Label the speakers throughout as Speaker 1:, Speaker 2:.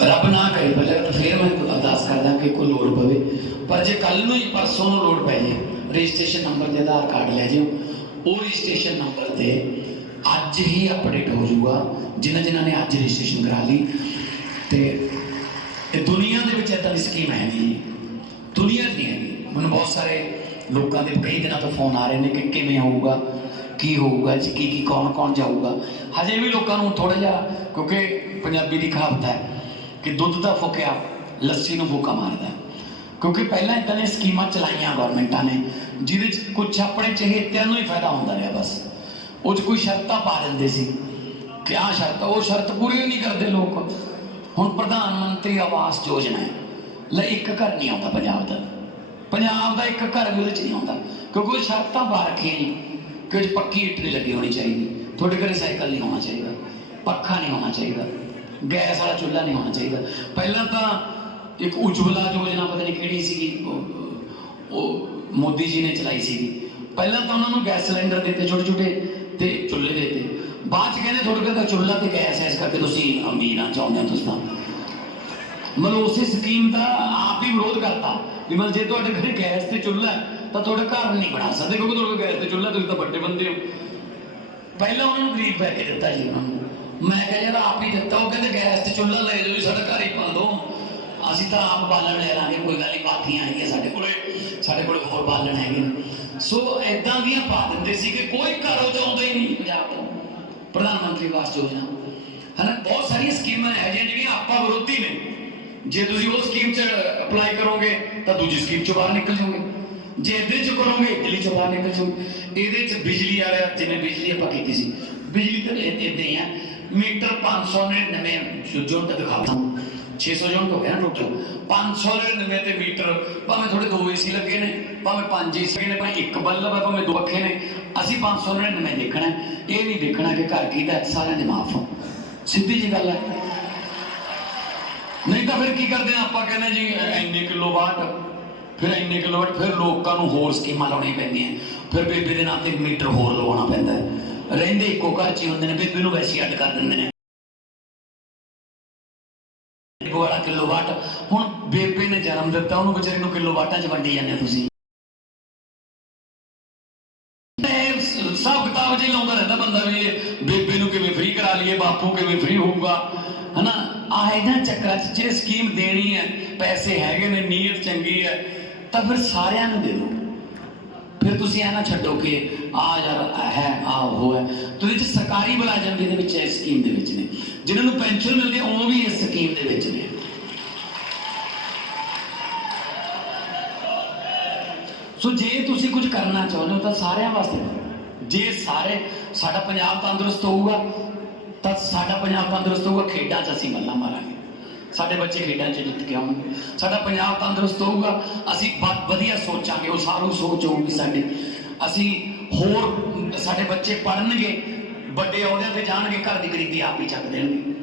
Speaker 1: ਰੱਬ ਨਾ ਕਰੇ ਪਹਿਲਾਂ ਫਿਰ ਮੈਂ ਅਰਦਾਸ ਕਰਦਾ ਕਿ ਕੋਈ ਲੋੜ ਪਵੇ। ਪਰ ਜੇ ਕੱਲ ਨੂੰ ਹੀ ਪਰਸੋਂ ਨੂੰ ਲੋੜ ਪੈ ਜੇ, ਰਜਿਸਟ੍ਰੇਸ਼ਨ ਨੰਬਰ ਦੇ ਆਧਾਰ ਕਾਰਡ ਲੈ ਜਿਓ। ਉਹ ਰਜਿਸਟ੍ਰੇਸ਼ਨ ਨੰਬਰ ਤੇ ਅੱਜ ਹੀ ਅਪਡੇਟ ਹੋ ਜਾਊਗਾ, ਜਿਨ੍ਹਾਂ ਜਿਨ੍ਹਾਂ ਨੇ ਅੱਜ ਰਜਿਸਟ੍ਰੇਸ਼ਨ ਕਰਾ ਲਈ। ਤੇ ਇਹ ਦੁਨੀਆ ਦੇ ਵਿੱਚ ਇਦਾਂ ਦੀ ਸਕੀਮ ਹੈ ਨਹੀਂ ਦੁਨੀਆ 'ਚ ਨਹੀਂ ਹੈਗੀ ਮੈਨੂੰ ਬਹੁਤ ਸਾਰੇ ਲੋਕਾਂ ਦੇ ਕਈ ਦਿਨਾਂ ਤੋਂ ਫੋਨ ਆ ਰਹੇ ਨੇ ਕਿ ਕਿਵੇਂ ਹੋਊਗਾ ਕੀ ਹੋਊਗਾ, ਜੀ ਕੀ ਕੀ ਕੌਣ ਕੌਣ ਜਾਊਗਾ। ਹਜੇ ਵੀ ਲੋਕਾਂ ਨੂੰ ਥੋੜਾ ਜਿਹਾ, ਕਿਉਂਕਿ ਪੰਜਾਬੀ ਦੀ ਕਹਾਵਤ ਹੈ ਕਿ ਦੁੱਧ ਦਾ ਫੁਕਿਆ, ਲੱਸੀ ਨੂੰ ਫੂਕਾ ਮਾਰਦਾ। ਕਿਉਂਕਿ ਪਹਿਲਾਂ ਇਦਾਂ ਦੀਆਂ ਸਕੀਮਾਂ ਚਲਾਈਆਂ ਗਵਰਨਮੈਂਟਾਂ ਨੇ, ਜਿਹਦੇ 'ਚ ਕੁਝ ਆਪਣੇ ਚਹੇਤਿਆਂ ਨੂੰ ਹੀ ਫਾਇਦਾ ਹੁੰਦਾ ਰਿਹਾ ਬਸ। ਉਹ 'ਚ ਕੋਈ ਸ਼ਰਤਾਂ ਪਾ ਦਿੰਦੇ ਸੀ ਕਿ ਆਹ ਸ਼ਰਤ, ਉਹ ਸ਼ਰਤ ਪੂਰੀ ਹੀ ਨਹੀਂ ਕਰਦੇ ਲੋਕ। ਹੁਣ ਪ੍ਰਧਾਨ ਮੰਤਰੀ ਆਵਾਸ ਯੋਜਨਾ ਹੈ। ਲੈ, ਇੱਕ ਘਰ ਨਹੀਂ ਆਉਂਦਾ ਪੰਜਾਬ ਦਾ। ਪੰਜਾਬ ਦਾ ਇੱਕ ਘਰ ਵੀ ਉਹਦੇ 'ਚ ਨਹੀਂ ਆਉਂਦਾ। ਕਿਉਂਕਿ ਉਹ ਸ਼ਰਤਾਂ ਪਾ ਰੱਖੀਆਂ ਜੀ ਕਿ ਉਹ 'ਚ ਪੱਕੀ ਇੱਟ ਨਹੀਂ ਲੱਗੀ ਹੋਣੀ ਚਾਹੀਦੀ। ਤੁਹਾਡੇ ਘਰੇ ਸਾਈਕਲ ਨਹੀਂ ਹੋਣਾ ਚਾਹੀਦਾ, ਪੱਖਾ ਨਹੀਂ ਹੋਣਾ ਚਾਹੀਦਾ। ਗੈਸ ਵਾਲਾ ਚੁੱਲ੍ਹਾ ਨਹੀਂ ਹੋਣਾ ਚਾਹੀਦਾ। ਪਹਿਲਾਂ ਤਾਂ ਇੱਕ ਉਜਵਲਾ ਯੋਜਨਾ ਪਤਾ ਨਹੀਂ ਕਿਹੜੀ ਸੀਗੀ, ਉਹ- ਮੋਦੀ ਜੀ ਨੇ ਚਲਾਈ ਸੀਗੀ। ਪਹਿਲਾਂ ਤਾਂ ਉਹਨਾਂ ਨੂੰ ਗੈਸ ਸਿਲੰਡਰ ਦਿੱਤੇ ਛੋਟੇ ਛੋਟੇ ਤੇ ਚੁੱਲ੍ਹੇ ਦਿੱਤੇ। ਬਾਅਦ ਚ ਕਹਿੰਦੇ ਤੁਹਾਡੇ ਕੋਲ ਤਾਂ ਚੁੱਲ੍ਹਾ ਤੇ ਗੈਸ ਹੈ ਇਸ ਕਰਕੇ ਤੁਸੀਂ ਅਮੀਰ ਆ, ਚਾਹੁੰਦੇ ਹੋ ਤੁਸੀਂ ਤਾਂ। ਮਤਲਬ ਉਸੇ ਸਕੀਮ ਦਾ ਆਪ ਹੀ ਵਿਰੋਧ ਕਰਤਾ ਵੀ ਮਤਲਬ ਜੇ ਤੁਹਾਡੇ ਘਰੇ ਗੈਸ ਤੇ ਚੁੱਲ੍ਹਾ ਤਾਂ ਤੁਹਾਡਾ ਘਰ ਨਹੀਂ ਬਣਾ ਸਕਦੇ ਕਿਉਂਕਿ ਤੁਹਾਡੇ ਕੋਲ ਗੈਸ ਤੇ ਚੁੱਲ੍ਹਾ ਤੁਸੀਂ ਤਾਂ ਵੱਡੇ ਬੰਦੇ ਹੋ। ਪਹਿਲਾਂ ਉਹਨਾਂ ਨੂੰ ਗਰੀਬ ਬਹਿ ਕੇ ਦਿੱਤਾ ਜੀ ਉਹਨਾਂ ਨੂੰ। ਮੈਂ ਕਿਹਾ ਯਾਰ ਆਪ ਹੀ ਦਿੱਤਾ ਉਹ ਕਹਿੰਦੇ ਗੈਸ ਤੇ ਚੁੱਲ੍ਹਾ ਲੈ ਜਾਓ ਜੀ ਸਾਡਾ ਘਰ ਹੀ ਪਾ ਦਿਓ ਅਸੀਂ ਤਾਂ ਆਪ ਬਾਲਣ ਲੈ ਲਾਂਗੇ ਕੋਈ ਗੱਲ ਨਹੀਂ ਬਾਕੀਆਂ ਹੈਗੀਆਂ ਸਾਡੇ ਕੋਲੇ ਸਾਡੇ ਕੋਲੇ ਹੋਰ ਬਾਲਣ ਹੈਗੇ ਨੇ ਸੋ ਐਦਾਂ ਦੀਆਂ ਪਾ ਦਿੰਦੇ ਸੀ ਕਿ ਕੋਈ ਘਰ ਉਹ ਚਾਹੁੰਦਾ ਹੀ ਨਹੀਂ ਪੰਜਾਬ ਤੋਂ ਪ੍ਰਧਾਨ ਮੰਤਰੀ ਆਵਾਸ ਯੋਜਨਾ ਹਨਾ ਬਹੁਤ ਸਾਰੀਆਂ ਸਕੀਮਾਂ ਹੈ ਜਿਹੜੀਆਂ ਆਪਾਂ ਵਿਰੋਧੀ ਨੇ ਜੇ ਤੁਸੀਂ ਉਹ ਸਕੀਮ 'ਚ ਅਪਲਾਈ ਕਰੋਗੇ ਤਾਂ ਦੂਜੀ ਸਕੀਮ 'ਚੋਂ ਬਾਹਰ ਨਿਕਲ ਜਾਓਗੇ ਜੇ ਇਹਦੇ 'ਚ ਕਰੋਗੇ ਦਿੱਲੀ 'ਚੋਂ ਬਾਹਰ ਨਿਕਲ ਜਾਓਗੇ ਇਹਦੇ 'ਚ ਬਿਜਲੀ ਵਾਲਾ ਜਿਵੇਂ ਬਿਜਲੀ ਆਪਾਂ ਕੀਤੀ ਸੀ ਬਿਜਲੀ ਤਾਂ ਇਦਾਂ ਹੀ ਆ ਮੀਟਰ 599 ਜੋ ਤੱਕ ਦਿਖਾਉਂਦਾ 600 ਯੂਨਿਟ ਹੋ ਗਿਆ ਨਾ ਟੋਟਲ 599 ਤੇ ਮੀਟਰ, ਭਾਵੇਂ ਥੋੜੇ ਦੋ ਏਸੀ ਲੱਗੇ ਨੇ, ਭਾਵੇਂ ਪੰਜ ਏਸੀ ਲੱਗੇ ਨੇ, ਭਾਵੇਂ ਇੱਕ ਬੱਲਬ ਹੈ, ਭਾਵੇਂ ਦੋ ਪੱਖੇ ਨੇ, ਅਸੀਂ 599 ਦੇਖਣਾ ਇਹ ਨਹੀਂ ਦੇਖਣਾ ਕਿ ਘਰ ਕੀ ਦਾ ਸਾਰਿਆਂ ਦੇ ਮਾਫ ਹੋ ਸਿੱਧੀ ਜੀ ਗੱਲ ਹੈ। ਨਹੀਂ ਤਾਂ ਫਿਰ ਕੀ ਕਰਦੇ ਆ ਆਪਾਂ ਕਹਿੰਦੇ ਜੀ ਇੰਨੇ ਕਿਲੋ ਵਾਟ ਫਿਰ ਇੰਨੇ ਕਿਲੋਵਾਟ, ਫਿਰ ਲੋਕਾਂ ਨੂੰ ਹੋਰ ਸਕੀਮਾਂ ਲਾਉਣੀਆਂ ਪੈਂਦੀਆਂ। ਫਿਰ ਬੇਬੇ ਦੇ ਨਾਂ ਤੇ ਮੀਟਰ ਹੋਰ ਲਵਾਉਣਾ ਪੈਂਦਾ ਹੈ। ਰਹਿੰਦੇ ਇੱਕੋ ਘਰ 'ਚ ਹੁੰਦੇ ਨੇ, ਬੇਬੇ ਨੂੰ ਵੈਸੇ ਹੀ ਅੱਡ ਕਰ ਦਿੰਦੇ ਨੇ। ਇੱਕ ਵਾਲਾ ਕਿਲੋਵਾਟ ਹੁਣ ਬੇਬੇ ਨੇ ਜਨਮ ਦਿੱਤਾ, ਉਹਨੂੰ ਵਿਚਾਰੇ ਨੂੰ ਕਿਲੋਵਾਟਾਂ 'ਚ ਵੰਡੀ ਜਾਂਦੇ ਤੁਸੀਂ। ਇਹ ਹਿਸਾਬ ਕਿਤਾਬ ਜੀ ਲਾਉਂਦਾ ਰਹਿੰਦਾ ਬੰਦਾ ਵੀ, ਬੇਬੇ ਨੂੰ ਕਿਵੇਂ ਫ੍ਰੀ ਕਰਾ ਲਈਏ, ਬਾਪੂ ਕਿਵੇਂ ਫ੍ਰੀ ਹੋਊਗਾ, ਹਨਾ? ਆ ਇਹਨਾਂ ਚੱਕਰਾਂ 'ਚ, ਜੇ ਸਕੀਮ ਦੇਣੀ ਹੈ, ਪੈਸੇ ਹੈਗੇ ਨੇ, ਨੀਅਤ ਚੰਗੀ ਹੈ, ਤਾਂ ਫਿਰ ਸਾਰਿਆਂ ਨੂੰ ਦੇ ਦਿਓ। ਫਿਰ ਤੁਸੀਂ ਇਹ ਨਾ ਛੱਡੋ ਕਿ ਆ ਯਾਰ ਹੈ, ਆ ਉਹ ਹੈ। ਤੁਸੀਂ ਚ ਸਰਕਾਰੀ ਮੁਲਾਜ਼ਮ ਵੀ ਇਹਦੇ ਵਿੱਚ ਇਸ ਸਕੀਮ ਦੇ ਵਿੱਚ ਨੇ। ਜਿਨ੍ਹਾਂ ਨੂੰ ਪੈਨਸ਼ਨ ਮਿਲਦੀ ਹੈ, ਉਹ ਵੀ ਇਸ ਸਕੀਮ ਦੇ ਵਿੱਚ ਨੇ। ਸੋ ਜੇ ਤੁਸੀਂ ਕੁਝ ਕਰਨਾ ਚਾਹੁੰਦੇ ਹੋ ਤਾਂ ਸਾਰਿਆਂ ਵਾਸਤੇ ਜੇ ਸਾਰੇ, ਸਾਡਾ ਪੰਜਾਬ ਤੰਦਰੁਸਤ ਹੋਊਗਾ, ਤਾਂ ਸਾਡਾ ਪੰਜਾਬ ਤੰਦਰੁਸਤ ਹੋਊਗਾ, ਖੇਡਾਂ 'ਚ ਅਸੀਂ ਮੱਲਾਂ ਮਾਰਾਂਗੇ। ਸਾਡੇ ਬੱਚੇ ਖੇਡਾਂ 'ਚ ਜਿੱਤ ਕੇ ਆਉਣਗੇ। ਸਾਡਾ ਪੰਜਾਬ ਤੰਦਰੁਸਤ ਹੋਊਗਾ। ਅਸੀਂ ਵ- ਵਧੀਆ ਸੋਚਾਂਗੇ, ਉਹ ਸਾਰੂ ਸੋਚ ਹੋਊਗੀ ਸਾਡੀ। ਅਸੀਂ ਹੋਰ ਸਾਡੇ ਬੱਚੇ ਪੜ੍ਹਨਗੇ, ਵੱਡੇ ਅਹੁਦਿਆਂ ਤੇ ਜਾਣਗੇ, ਘਰ ਦੀ ਗਰੀਬੀ ਆਪ ਹੀ ਚੱਕ ਦੇਣਗੇ।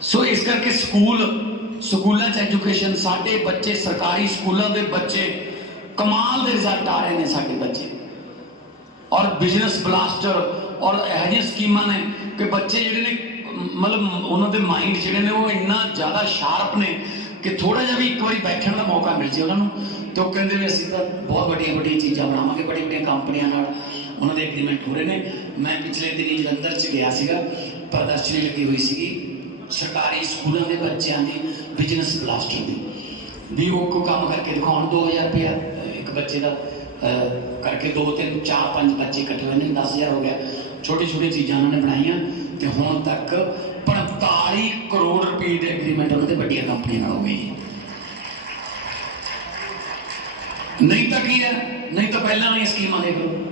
Speaker 1: ਸੋ ਇਸ ਕਰਕੇ ਸਕੂਲ, ਸਕੂਲਾਂ 'ਚ ਐਜੂਕੇਸ਼ਨ ਸਾਡੇ ਬੱਚੇ, ਸਰਕਾਰੀ ਸਕੂਲਾਂ ਦੇ ਬੱਚੇ ਕਮਾਲ ਦੇ ਰਿਜ਼ਲਟ ਆ ਰਹੇ ਨੇ ਸਾਡੇ ਬੱਚੇ। ਔਰ ਬਿਜ਼ਨਸ ਬਲਾਸਟਰ ਔਰ ਇਹੋ ਜਿਹੀਆਂ ਸਕੀਮਾਂ ਨੇ ਕਿ ਬੱਚੇ ਜਿਹੜੇ ਨੇ ਮਤਲਬ ਉਹਨਾਂ ਦੇ ਮਾਈਂਡ ਜਿਹੜੇ ਨੇ ਉਹ ਇੰਨਾ ਜ਼ਿਆਦਾ ਸ਼ਾਰਪ ਨੇ ਕਿ ਥੋੜਾ ਜਿਹਾ ਵੀ ਇੱਕ ਵਾਰੀ ਬੈਠਣ ਦਾ ਮੌਕਾ ਮਿਲ ਜੇ ਉਹਨਾਂ ਨੂੰ, ਤੇ ਉਹ ਕਹਿੰਦੇ ਵੀ ਅਸੀਂ ਤਾਂ ਬਹੁਤ ਵੱਡੀਆਂ ਵੱਡੀਆਂ ਚੀਜ਼ਾਂ ਬਣਾਵਾਂਗੇ, ਬੜੀਆਂ ਵੱਡੀਆਂ ਕੰਪਨੀਆਂ ਨਾਲ। ਉਹਨਾਂ ਦੇ ਐਗਰੀਮੈਂਟ ਹੋ ਰਹੇ ਨੇ। ਮੈਂ ਪਿਛਲੇ ਦਿਨੀ ਜਲੰਧਰ 'ਚ ਗਿਆ ਸੀਗਾ, ਪ੍ਰਦਰਸ਼ਨੀ ਲੱਗੀ ਹੋਈ ਸੀਗੀ ਸਰਕਾਰੀ ਸਕੂਲਾਂ ਦੇ ਬੱਚਿਆਂ ਦੀ ਬਿਜ਼ਨਸ ਬਲਾਸਟਰ ਦੀ। ਵੀ ਉਹ ਕੋ ਕੰਮ ਕਰਕੇ ਦਿਖਾਉਣ 2000 ਰੁਪਇਆ ਇੱਕ ਬੱਚੇ ਦਾ ਕਰਕੇ ਦੋ, ਤਿੰਨ, ਚਾਰ, ਪੰਜ ਬੱਚੇ ਇਕੱਠੇ ਹੋਏ ਨੇ 10000 ਹੋ ਗਿਆ। ਛੋਟੀ ਛੋਟੀ ਚੀਜ਼ਾਂ ਉਹਨਾਂ ਨੇ ਬਣਾਈਆਂ। ਤੇ ਹੁਣ ਤੱਕ 45 ਕਰੋੜ ਰੁਪਏ ਦੇ ਐਗਰੀਮੈਂਟ ਉਹਨਾਂ ਦੇ ਵੱਡੀਆਂ ਕੰਪਨੀਆਂ ਨਾਲ ਹੋ ਗਈ। ਨਹੀਂ ਤਾਂ ਕੀ ਹੈ? ਨਹੀਂ ਤਾਂ ਪਹਿਲਾਂ ਵਾਲੀਆਂ ਸਕੀਮਾਂ ਦੇਖ ਲਓ।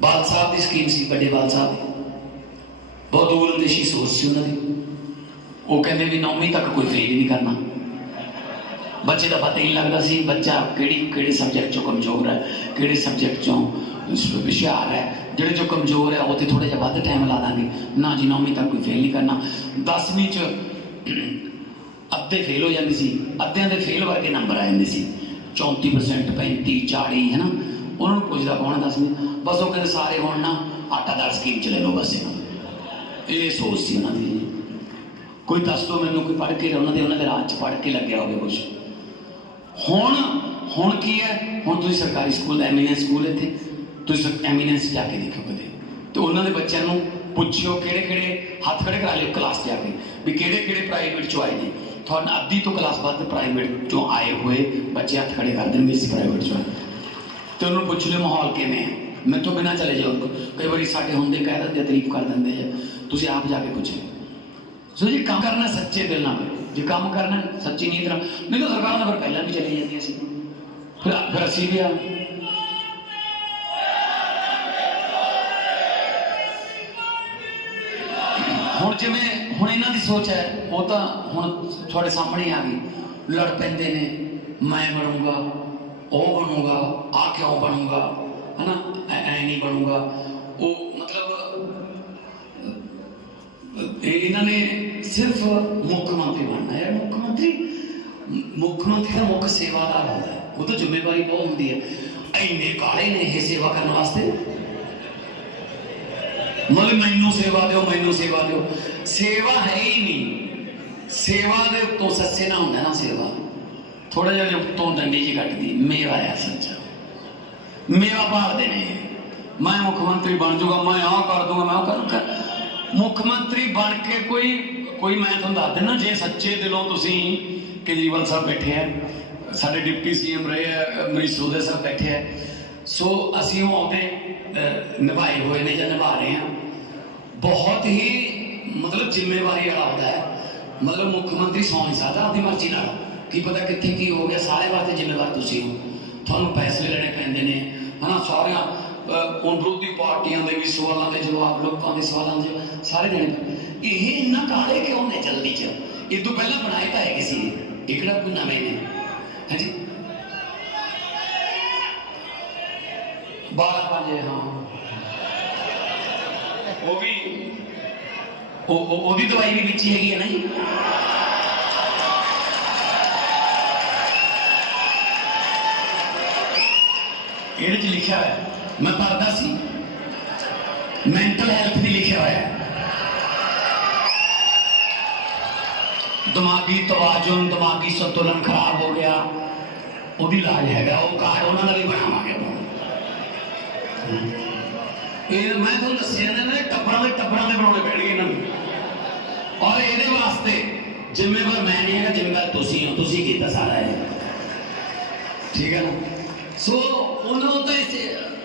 Speaker 1: ਬਾਲ ਸਾਹਿਬ ਦੀ ਸਕੀਮ ਸੀ, ਵੱਡੇ ਬਾਲ ਸਾਹਿਬ ਦੀ। ਬਹੁਤ ਦੂਰਦੇਸ਼ੀ ਸੋਚ ਸੀ ਉਹਨਾਂ ਦੀ। ਉਹ ਕਹਿੰਦੇ ਵੀ ਨੌਵੀਂ ਤੱਕ ਕੋਈ ਫੇਲ ਨਹੀਂ ਕਰਨਾ। ਬੱਚੇ ਦਾ ਪਤਾ ਹੀ ਨਹੀਂ ਲੱਗਦਾ ਸੀ, ਬੱਚਾ ਕਿਹੜੀ ਕਿਹੜੇ ਸਬਜੈਕਟ ਚੋਂ ਕਮਜ਼ੋਰ ਹੈ, ਕਿਹੜੇ ਸਬਜੈਕਟ ਚੋਂ ਹੁਸ਼ਿਆਰ ਹੈ। ਜਿਹੜੇ ਜੋ ਕਮਜ਼ੋਰ ਹੈ, ਉਹ ਤੇ ਥੋੜਾ ਜਿਹਾ ਵੱਧ ਟਾਈਮ ਲਾ ਦਾਂਗੇ। ਨਾ ਜੀ ਨੌਵੀਂ ਤੱਕ ਕੋਈ ਫੇਲ ਨਹੀਂ ਕਰਨਾ। 10ਵੀਂ ਚ ਅੱਧੇ ਫੇਲ ਹੋ ਜਾਂਦੇ ਸੀ, ਅੱਧਿਆਂ ਦੇ ਫੇਲ ਵਰਗੇ ਨੰਬਰ ਆ ਜਾਂਦੇ ਸੀ। 34% 35 40 ਹੈ ਨਾ? ਉਹਨਾਂ ਨੂੰ ਪੁੱਛਦਾ ਕੌਣ ਹੈ 10ਵੀਂ ਬਸ ਉਹ ਕਹਿੰਦੇ ਸਾਰੇ ਹੁਣ ਨਾ ਆਟਾ ਦਾਲ ਸਕੀਮ ਚ ਲੈ ਲਓ ਬਸ। ਇਹਨੂੰ ਇਹ ਸੋਚ ਸੀ ਉਹਨਾਂ ਦੀ। ਕੋਈ ਦੱਸ ਦਿਓ ਮੈਨੂੰ, ਕੋਈ ਪੜ੍ਹ ਕੇ, ਉਹਨਾਂ ਦੇ ਉਹਨਾਂ ਦੇ ਰਾਜ ਚ ਪੜ੍ਹ ਕੇ ਲੱਗਿਆ ਹੋਵੇ ਕੁਝ ਹੁਣ ਹੁਣ ਕੀ ਹੈ? ਹੁਣ ਤੁਸੀਂ ਸਰਕਾਰੀ ਸਕੂਲ ਐਮੀਨੈਂਸ ਸਕੂਲ ਇੱਥੇ ਤੁਸੀਂ ਐਮੀਨੈਂਸ ਜਾ ਕੇ ਦੇਖੋ ਕਦੇ। ਤੇ ਉਹਨਾਂ ਦੇ ਬੱਚਿਆਂ ਨੂੰ ਪੁੱਛਿਓ ਕਿਹੜੇ ਕਿਹੜੇ ਹੱਥ ਖੜੇ ਕਰਾ ਲਿਓ ਕਲਾਸ ਜਾ ਕੇ ਵੀ ਕਿਹੜੇ ਕਿਹੜੇ ਪ੍ਰਾਈਵੇਟ ਚੋਂ ਆਏ ਨੇ। ਤੁਹਾਨੂੰ ਅੱਧੀ ਤੋਂ ਕਲਾਸ ਬਾਅਦ ਪ੍ਰਾਈਵੇਟ ਚੋਂ ਆਏ ਹੋਏ ਬੱਚੇ ਹੱਥ ਖੜੇ ਕਰ ਦੇਣਗੇ ਇਸ ਪ੍ਰਾਈਵੇਟ ਚੋਂ। ਆਏ। ਤੇ ਉਹਨੂੰ ਪੁੱਛ ਲਿਓ ਮਾਹੌਲ ਕਿਵੇਂ ਹੈ। ਮੈਂ ਤੋਂ ਬਿਨਾਂ ਚਲੇ ਜਾਓ। ਕਈ ਵਾਰੀ ਸਾਡੇ ਹੁੰਦੇ ਕਹਿ ਦਿੰਦੇ ਆ, ਤਾਰੀਫ ਕਰ ਦਿੰਦੇ ਆ। ਤੁਸੀਂ ਆਪ ਜਾ ਕੇ ਪੁੱਛੋ ਸੋ ਜੀ ਕੰਮ ਕਰਨਾ ਸੱਚੇ ਦਿਲ ਨਾਲ ਜੇ ਕੰਮ ਕਰਨਾ ਸੱਚੀ ਨੀਤ ਨਾਲ ਨਹੀਂ ਤਾਂ ਸਰਕਾਰ ਤਾਂ ਫਿਰ ਪਹਿਲਾਂ ਵੀ ਚਲੀ ਜਾਂਦੀ ਸੀ ਫਿਰ ਫਿਰ ਅਸੀਂ ਵੀ ਆ ਹੁਣ ਜਿਵੇਂ ਹੁਣ ਇਹਨਾਂ ਦੀ ਸੋਚ ਹੈ ਉਹ ਤਾਂ ਹੁਣ ਤੁਹਾਡੇ ਸਾਹਮਣੇ ਆ ਗਈ ਲੜ ਪੈਂਦੇ ਨੇ ਮੈਂ ਬਣੂੰਗਾ ਉਹ ਬਣੂੰਗਾ ਆ ਕਿਉਂ ਬਣੂੰਗਾ ਹਨਾ ਐ ਐ ਨਹੀਂ ਬਣੂੰਗਾ ਉਹ ਮਤਲਬ ਇਹ ਇਹਨਾਂ ਨੇ ਸਿਰਫ ਮੁੱਖ ਮੰਤਰੀ ਬਣਨਾ ਹੈ। ਮੁੱਖ ਮੰਤਰੀ ਮੁੱਖ ਮੰਤਰੀ ਦਾ ਮੁੱਖ ਸੇਵਾਦਾਰ ਹੁੰਦਾ ਹੈ। ਉਹ ਤਾਂ ਜ਼ਿੰਮੇਵਾਰੀ ਬਹੁਤ ਹੁੰਦੀ ਹੈ। ਐਨੇ ਕਾਲੇ ਨੇ ਇਹ ਸੇਵਾ ਕਰਨ ਵਾਸਤੇ। ਮਤਲਬ ਮੈਨੂੰ ਸੇਵਾ ਦਿਓ, ਮੈਨੂੰ ਸੇਵਾ ਦਿਓ। ਸੇਵਾ ਹੈ ਹੀ ਨਹੀਂ। ਸੇਵਾ ਦੇ ਉੱਤੋਂ ਸੱਸੇ ਨਾ ਹੁੰਦਾ ਨਾ ਸੇਵਾ। ਥੋੜਾ ਜਿਹਾ ਜੇ ਉੱਤੋਂ ਡੰਡੀ ਜੀ ਕੱਟਦੀ, ਮੇਵਾ ਆ ਸੱਚਾ। ਮੇਵਾ ਭਾਲਦੇ ਨੇ ਮੈਂ ਮੁੱਖ ਮੰਤਰੀ ਬਣ ਜਾਊਗਾ, ਮੈਂ ਆਹ ਕਰ ਦੂੰਗਾ, ਮੈਂ ਉਹ ਕਰ ਮੁੱਖ ਮੰਤਰੀ ਬਣ ਕੇ ਕੋਈ ਕੋਈ ਮੈਂ ਤੁਹਾਨੂੰ ਦੱਸ ਦਿੰਦਾ, ਜੇ ਸੱਚੇ ਦਿਲੋਂ ਤੁਸੀਂ ਕੇਜਰੀਵਾਲ ਸਾਹਿਬ ਬੈਠੇ ਆ, ਸਾਡੇ ਡਿਪਟੀ ਸੀਐਮ ਰਹੇ ਆ, ਅਮਰੀਸ਼ ਸੋਦੇ ਸਾਹਿਬ ਬੈਠੇ ਆ, ਸੋ ਅਸੀਂ ਉਹ ਆਉਂਦੇ ਨਿਭਾਏ ਹੋਏ ਨੇ ਜਾਂ ਨਿਭਾ ਰਹੇ ਆ। ਬਹੁਤ ਹੀ ਮਤਲਬ ਜ਼ਿੰਮੇਵਾਰੀ ਵਾਲਾ ਹੁੰਦਾ ਹੈ। ਮਤਲਬ ਮੁੱਖ ਮੰਤਰੀ ਸੌਂ ਨਹੀਂ ਸਕਦਾ ਆਪਣੀ ਮਰਜ਼ੀ ਨਾਲ। ਕੀ ਪਤਾ ਕਿੱਥੇ ਕੀ ਹੋ ਗਿਆ ਸਾਰੇ ਵਾਸਤੇ ਜ਼ਿੰਮੇਵਾਰ ਤੁਸੀਂ ਹੋ। ਤੁਹਾਨੂੰ ਫੈਸਲੇ ਲੈਣੇ ਪੈਂਦੇ ਨੇ। ਹਨਾ, ਸਾਰਿਆਂ ਹੁਣ ਵਿਰੋਧੀ ਪਾਰਟੀਆਂ ਦੇ ਵੀ ਸਵਾਲਾਂ ਦੇ ਜਵਾਬ, ਲੋਕਾਂ ਦੇ ਸਵਾਲਾਂ ਦੇ ਜਵਾਬ, ਸਾਰੇ ਦੇਣੇ ਪੈਂਦੇ। ਇਹ ਇੰਨਾ ਕਾਲੇ ਕਿਉਂ ਨੇ ਜਲਦੀ ਚ? ਇਹ ਤੋਂ ਪਹਿਲਾਂ ਬਣਾਏ ਤਾਂ ਹੈਗੇ ਸੀ ਇਹ। ਕਿਹੜਾ ਕੋਈ ਨਵੇਂ ਨੇ? ਹਾਂਜੀ? 12 ਪੰਜੇ, ਹਾਂ। ਉਹ ਵੀ ਉਹ, ਉਹਦੀ ਦਵਾਈ ਵੀ ਵਿੱਚ ਹੀ ਹੈਗੀ ਹੈ ਨਾ ਜੀ? ਇਹਦੇ ਚ ਲਿਖਿਆ ਹੋਇਆ। ਮੈਂ ਪੜ੍ਹਦਾ ਸੀ ਮੈਂਟਲ ਹੈਲਥ ਦੀ ਲਿਖਿਆ ਹੋਇਆ ਹੈ ਦਿਮਾਗੀ ਤਵਾਜ਼ੁਨ ਦਿਮਾਗੀ ਸੰਤੁਲਨ ਖਰਾਬ ਹੋ ਗਿਆ ਉਹਦੀ ਇਲਾਜ ਹੈਗਾ ਉਹ ਕਾਰਡ ਉਹਨਾਂ ਦਾ ਵੀ ਬਣਾਵਾਂਗੇ ਆਪਾਂ ਇਹ ਮੈਂ ਤੁਹਾਨੂੰ ਦੱਸਿਆ ਨਾ ਨਾ ਟੱਬਰਾਂ ਦੇ ਟੱਬਰਾਂ ਦੇ ਬਣਾਉਣੇ ਪੈਣਗੇ ਇਹਨਾਂ ਨੂੰ ਔਰ ਇਹਦੇ ਵਾਸਤੇ ਜ਼ਿੰਮੇਵਾਰ ਮੈਂ ਨਹੀਂ ਹੈਗਾ ਜ਼ਿੰਮੇਵਾਰ ਤੁਸੀਂ ਹੋ ਤੁਸੀਂ ਕੀਤਾ ਸਾਰਾ ਇਹ ਠੀਕ ਹੈ ਨਾ ਸੋ ਉਹਨਾਂ ਨੂੰ ਤਾਂ ਇਸ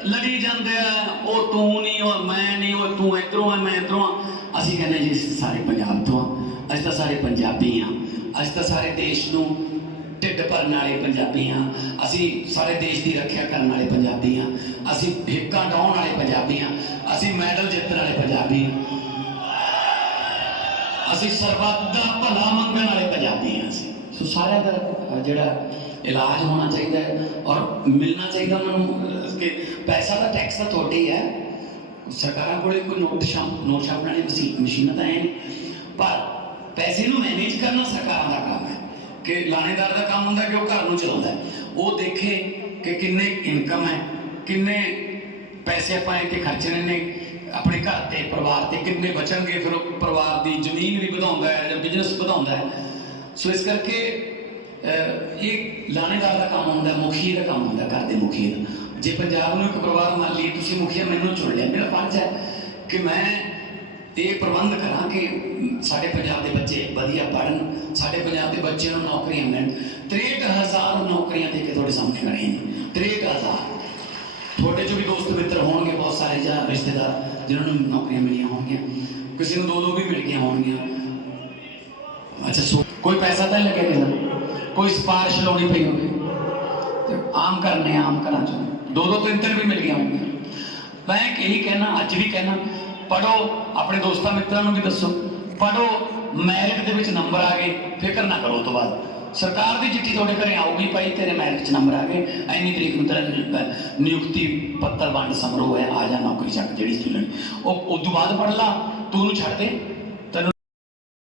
Speaker 1: ਲੜੀ ਜਾਂਦੇ ਆ, ਉਹ ਤੂੰ ਨਹੀਂ, ਉਹ ਮੈਂ ਨਹੀਂ, ਉਹ ਤੂੰ ਇਧਰੋਂ ਆ, ਮੈਂ ਇਧਰੋਂ ਆ। ਅਸੀਂ ਕਹਿੰਦੇ ਜੀ ਸਾਰੇ ਪੰਜਾਬ ਤੋਂ ਆ। ਅਸੀਂ ਤਾਂ ਸਾਰੇ ਪੰਜਾਬੀ ਆ। ਅਸੀਂ ਤਾਂ ਸਾਰੇ ਦੇਸ਼ ਨੂੰ ਢਿੱਡ ਭਰਨ ਵਾਲੇ ਪੰਜਾਬੀ ਆ। ਅਸੀਂ ਸਾਰੇ ਦੇਸ਼ ਦੀ ਰੱਖਿਆ ਕਰਨ ਵਾਲੇ ਪੰਜਾਬੀ ਆ। ਅਸੀਂ ਹਿੱਕਾਂ ਡਾਉਣ ਵਾਲੇ ਪੰਜਾਬੀ ਆ। ਅਸੀਂ ਮੈਡਲ ਜਿੱਤਣ ਵਾਲੇ ਪੰਜਾਬੀ ਆ। ਅਸੀਂ ਸਰਬੱਤ ਦਾ ਭਲਾ ਮੰਗਣ ਵਾਲੇ ਪੰਜਾਬੀ ਹਾਂ ਅਸੀਂ। ਸੋ ਸਾਰਿਆਂ ਦਾ ਜਿਹੜਾ ਇਲਾਜ ਹੋਣਾ ਚਾਹੀਦਾ ਹੈ ਔਰ ਮਿਲਣਾ ਚਾਹੀਦਾ ਉਹਨਾਂ ਨੂੰ ਕਿ ਪੈਸਾ ਦਾ ਟੈਕਸ ਤਾਂ ਤੁਹਾਡੇ ਹੀ ਹੈ। ਸਰਕਾਰਾਂ ਕੋਲੇ ਕੋਈ ਨੋਟ ਛਾਪ, ਨੋਟ ਛਾਪਣ ਵਾਲੀ ਮਸ਼ੀ- ਮਸ਼ੀਨਾਂ ਤਾਂ ਹੈ ਪਰ ਪੈਸੇ ਨੂੰ ਮੈਨੇਜ ਕਰਨਾ ਸਰਕਾਰਾਂ ਦਾ ਕੰਮ ਹੈ। ਕਿ ਲਾਣੇਦਾਰ ਦਾ ਕੰਮ ਹੁੰਦਾ ਕਿ ਉਹ ਘਰ ਨੂੰ ਚਲਾਉਂਦਾ ਉਹ ਦੇਖੇ ਕਿ ਕਿੰਨੇ ਇਨਕਮ ਹੈ, ਕਿੰਨੇ ਪੈਸੇ ਆਪਾਂ ਇੱਥੇ ਖਰਚਣੇ ਨੇ, ਆਪਣੇ ਘਰ ਤੇ, ਪਰਿਵਾਰ ਤੇ ਕਿੰਨੇ ਬਚਣਗੇ, ਫਿਰ ਉਹ ਪਰਿਵਾਰ ਦੀ ਜ਼ਮੀਨ ਵੀ ਵਧਾਉਂਦਾ ਹੈ ਜਾਂ ਬਿਜ਼ਨਸ ਵਧਾਉਂਦਾ ਹੈ। ਸੋ ਇਸ ਕਰਕੇ ਇਹ ਲਾਣੇਦਾਰ ਦਾ ਕੰਮ ਹੁੰਦਾ ਮੁਖੀ ਦਾ ਕੰਮ ਹੁੰਦਾ, ਘਰ ਦੇ ਮੁਖੀ ਦਾ। ਜੇ ਪੰਜਾਬ ਨੂੰ ਇੱਕ ਪਰਿਵਾਰ ਮੰਨ ਲਈ ਤੁਸੀਂ ਮੁਖੀਆ ਮੈਨੂੰ ਚੁਣ ਲਿਆ। ਮੇਰਾ ਫਰਜ਼ ਹੈ ਕਿ ਮੈਂ ਇਹ ਪ੍ਰਬੰਧ ਕਰਾਂ ਕਿ ਸਾਡੇ ਪੰਜਾਬ ਦੇ ਬੱਚੇ ਵਧੀਆ ਪੜ੍ਹਨ, ਸਾਡੇ ਪੰਜਾਬ ਦੇ ਬੱਚਿਆਂ ਨੂੰ ਨੌਕਰੀਆਂ ਮਿਲਣ। 63000 ਨੌਕਰੀਆਂ ਦੇ ਕੇ ਤੁਹਾਡੇ ਸਾਹਮਣੇ ਖੜੇ ਨੇ। 63000 ਤੁਹਾਡੇ ਚੋਂ ਵੀ ਦੋਸਤ ਮਿੱਤਰ ਹੋਣਗੇ, ਬਹੁਤ ਸਾਰੇ ਜਾਂ ਰਿਸ਼ਤੇਦਾਰ, ਜਿਨ੍ਹਾਂ ਨੂੰ ਨੌਕਰੀਆਂ ਮਿਲੀਆਂ ਹੋਣਗੀਆਂ, ਕਿਸੇ ਨੂੰ ਦੋ ਦੋ ਵੀ ਮਿਲ ਗਈਆਂ ਹੋਣਗੀਆਂ। ਅੱਛਾ, ਸੋ ਕੋਈ ਪੈਸਾ ਤਾਂ ਨਹੀਂ ਲੱਗਿਆ ਕਿਸੇ ਕੋਈ ਸਪਾਰਸ਼ ਲਾਉਣੀ ਪਈ ਹੋਵੇ ਤੇ ਆਮ ਕਰਨੇ ਆਮ ਘਰਾਂ ਚੋਂ ਦੋ ਦੋ ਤਿੰਨ ਤਿੰਨ ਵੀ ਮਿਲ ਗਈਆਂ ਹੋਣਗੀਆਂ। ਮੈਂ ਇਹੀ ਕਹਿਣਾ, ਅੱਜ ਵੀ ਕਹਿਣਾ ਪੜੋ ਆਪਣੇ ਦੋਸਤਾਂ ਮਿੱਤਰਾਂ ਨੂੰ ਵੀ ਦੱਸੋ ਪੜੋ ਮੈਰਿਟ ਦੇ ਵਿੱਚ ਨੰਬਰ ਆ ਗਏ, ਫਿਕਰ ਨਾ ਕਰੋ ਉਹ ਤੋਂ ਬਾਅਦ। ਸਰਕਾਰ ਦੀ ਚਿੱਠੀ ਤੁਹਾਡੇ ਘਰੇ ਆਊਗੀ ਭਾਈ, ਤੇਰੇ ਮੈਰਿਟ 'ਚ ਨੰਬਰ ਆ ਗਏ, ਐਨੀ ਤਰੀਕ ਨੂੰ ਤੇਰਾ ਨਿਯੁਕਤੀ ਪੱਤਰ ਵੰਡ, ਸਮਾਰੋਹ ਹੈ ਆ ਜਾ ਨੌਕਰੀ ਚੱਕ, ਜਿਹੜੀ ਸੀ ਉਹ ਉਸ ਤੋਂ ਬਾਅਦ ਪੜ ਲਾ, ਤੂੰ ਉਹਨੂੰ ਛੱਡ ਦੇ।